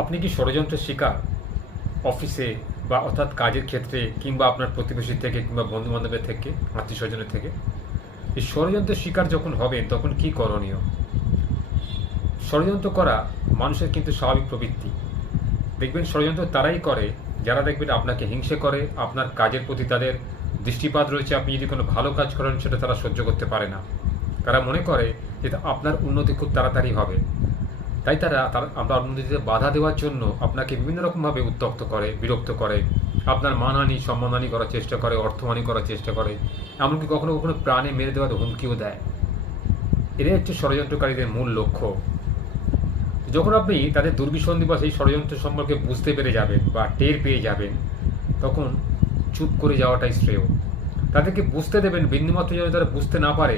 আপনি কি ষড়যন্ত্রের শিকার? অফিসে বা অর্থাৎ কাজের ক্ষেত্রে কিংবা আপনার প্রতিবেশীর থেকে কিংবা বন্ধুবান্ধবের থেকে, আত্মীয়স্বজনের থেকে? এই ষড়যন্ত্রের শিকার যখন হবেন তখন কি করণীয়? ষড়যন্ত্র করা মানুষের কিন্তু স্বাভাবিক প্রবৃত্তি। দেখবেন ষড়যন্ত্র তারাই করে যারা দেখবেন আপনাকে হিংসে করে, আপনার কাজের প্রতি তাদের দৃষ্টিপাত রয়েছে, আপনি যদি কোনো ভালো কাজ করেন সেটা তারা সহ্য করতে পারে না। তারা মনে করে যে আপনার উন্নতি খুব তাড়াতাড়ি হবে, তাই তারা আপনার উন্নতিতে বাধা দেওয়ার জন্য আপনাকে বিভিন্ন রকমভাবে উত্ত্যক্ত করে, বিরক্ত করে, আপনার মানহানি সম্মানহানি করার চেষ্টা করে, অর্থহানি করার চেষ্টা করে, এমনকি কখনো কখনো প্রাণে মেরে দেওয়ার হুমকিও দেয়। এটাই হচ্ছে ষড়যন্ত্রকারীদের মূল লক্ষ্য। যখন আপনি তাদের দুর্বিসন্ধি বা সেই ষড়যন্ত্র সম্পর্কে বুঝতে পেরে যাবেন বা টের পেয়ে যাবেন, তখন চুপ করে যাওয়াটাই শ্রেয়। তাদেরকে বুঝতে দেবেন, বিন্দুমাত্র যেন তারা বুঝতে না পারে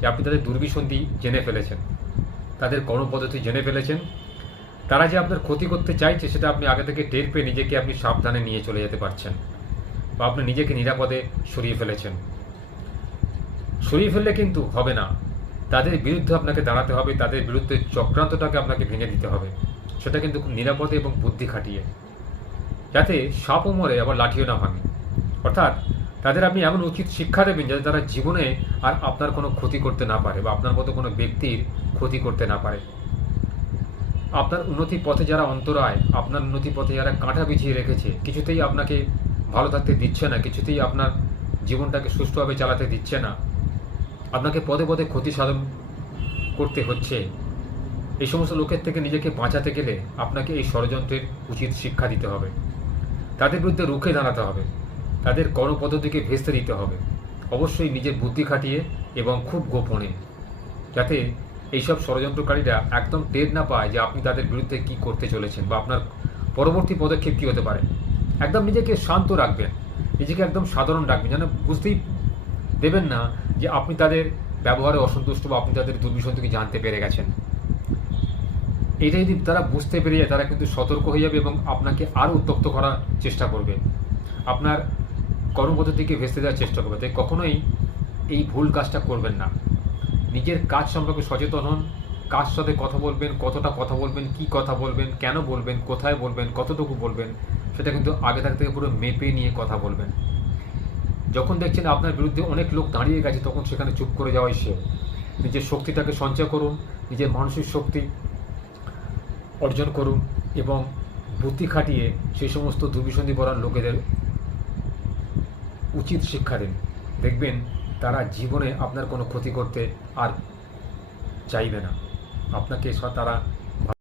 যে আপনি তাদের দুর্বিসন্ধি জেনে ফেলেছেন, তাদের কর্মপদ্ধতি জেনে ফেলেছেন। তারা যে আপনার ক্ষতি করতে চাইছে সেটা আপনি আগে থেকে টের পেয়ে নিজেকে আপনি সাবধানে নিয়ে চলে যেতে পারছেন, বা আপনি নিজেকে নিরাপদে সরিয়ে ফেলেছেন। সরিয়ে ফেললে কিন্তু হবে না, তাদের বিরুদ্ধে আপনাকে দাঁড়াতে হবে, তাদের বিরুদ্ধে চক্রান্তটাকে আপনাকে ভেঙে দিতে হবে, সেটা কিন্তু খুব নিরাপদে এবং বুদ্ধি খাটিয়ে, যাতে সাপও মরে আবার লাঠিও না ভাঙে। অর্থাৎ তাদের আপনি এমন উচিত শিক্ষা দেবেন যাতে তারা জীবনে আর আপনার কোনো ক্ষতি করতে না পারে বা আপনার মতো কোনো ব্যক্তির ক্ষতি করতে না পারে। আপনার উন্নতির পথে যারা অন্তরায়, আপনার উন্নতির পথে যারা কাঁটা বিছিয়ে রেখেছে, কিছুতেই আপনাকে ভালো থাকতে দিচ্ছে না, কিছুতেই আপনার জীবনটাকে সুষ্ঠুভাবে চালাতে দিচ্ছে না, আপনাকে পদে পদে ক্ষতি সাধন করতে হচ্ছে, এই সমস্ত লোকের থেকে নিজেকে বাঁচাতে গেলে আপনাকে এই ষড়যন্ত্রের উচিত শিক্ষা দিতে হবে। তাদের বিরুদ্ধে রুখে দাঁড়াতে হবে, তাদের কর্মপদ্ধতিকে ভেস্তে দিতে হবে, অবশ্যই নিজের বুদ্ধি খাটিয়ে এবং খুব গোপনে, যাতে এইসব ষড়যন্ত্রকারীরা একদম টের না পায় যে আপনি তাদের বিরুদ্ধে কী করতে চলেছেন বা আপনার পরবর্তী পদক্ষেপ কী হতে পারে। একদম নিজেকে শান্ত রাখবেন, নিজেকে একদম সাধারণ রাখবেন, যেন বুঝতেই দেবেন না যে আপনি তাদের ব্যবহারে অসন্তুষ্ট বা আপনি তাদের দুর্বিসন্ধিকে জানতে পেরে গেছেন। এটা যদি তারা বুঝতে পেরে যায়, তারা কিন্তু সতর্ক হয়ে যাবে এবং আপনাকে আরও উত্তপ্ত করার চেষ্টা করবে, আপনার কর্মপদ্ধতিকে ভেস্তে দেওয়ার চেষ্টা করবে। তাই কখনোই এই ভুল কাজটা করবেন না। নিজের কাজ সম্পর্কে সচেতন হন, কার সাথে কথা বলবেন, কতটা কথা বলবেন, কি কথা বলবেন, কেন বলবেন, কোথায় বলবেন, কতটুকু বলবেন, সেটা কিন্তু আগে থাকতে পুরো মেপে নিয়ে কথা বলবেন। যখন দেখছেন আপনার বিরুদ্ধে অনেক লোক দাঁড়িয়ে গেছে, তখন সেখানে চুপ করে যাওয়াই শ্রেয়। নিজের শক্তিটাকে সঞ্চয় করুন, নিজের মানসিক শক্তি অর্জন করুন এবং বুদ্ধি খাটিয়ে সেই সমস্ত দুর্বিসন্ধি পরার লোকেদের উচিত শিক্ষা দিন। দেখবেন তারা জীবনে আপনার কোনো ক্ষতি করতে আর চাইবে না, আপনাকে তারা